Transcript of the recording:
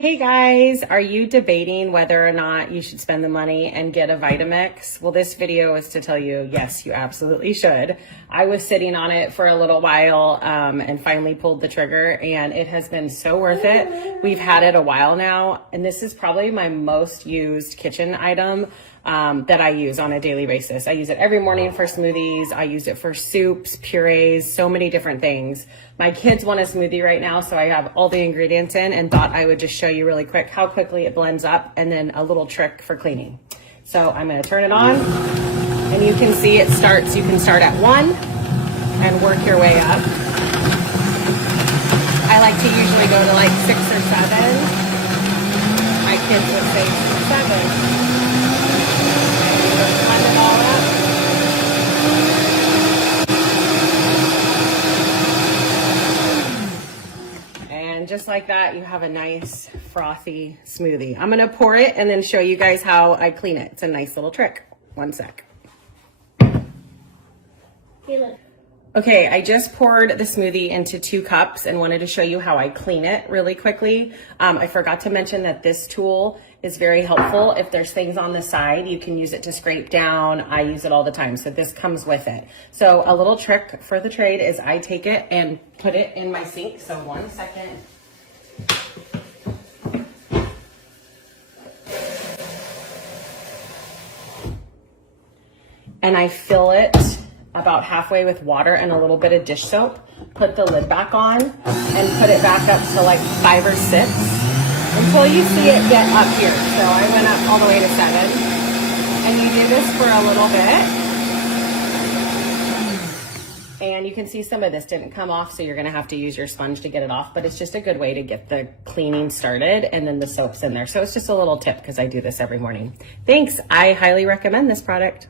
Hey guys, are you debating whether or not you should spend the money and get a Vitamix? Well, this video is to tell you, yes, you absolutely should. I was sitting on it for a little while and finally pulled the trigger, and it has been so worth it. We've had it a while now, and this is probably my most used kitchen item that I use on a daily basis. I use it every morning for smoothies. I use it for soups, purees, so many different things. My kids want a smoothie right now, so I have all the ingredients in and thought I would just show you really quick how quickly it blends up and then a little trick for cleaning. So I'm gonna turn it on and you can see it starts. You can start at 1 and work your way up. I like to usually go to like 6 or 7. My kids would say 7. Blend it all up. And just like that, you have a nice frothy smoothie. I'm gonna pour it and then show you guys how I clean it. It's a nice little trick. 1 sec. Okay, I just poured the smoothie into 2 cups and wanted to show you how I clean it really quickly. I forgot to mention that this tool is very helpful. If there's things on the side, you can use it to scrape down. I use it all the time, so this comes with it. So a little trick for the trade is I take it and put it in my sink. So 1 second. And I fill it about halfway with water and a little bit of dish soap, put the lid back on and put it back up to like 5 or 6 until you see it get up here. So I went up all the way to 7 and you do this for a little bit. And you can see some of this didn't come off, so you're gonna have to use your sponge to get it off, but it's just a good way to get the cleaning started, and then the soap's in there. So it's just a little tip because I do this every morning. Thanks, I highly recommend this product.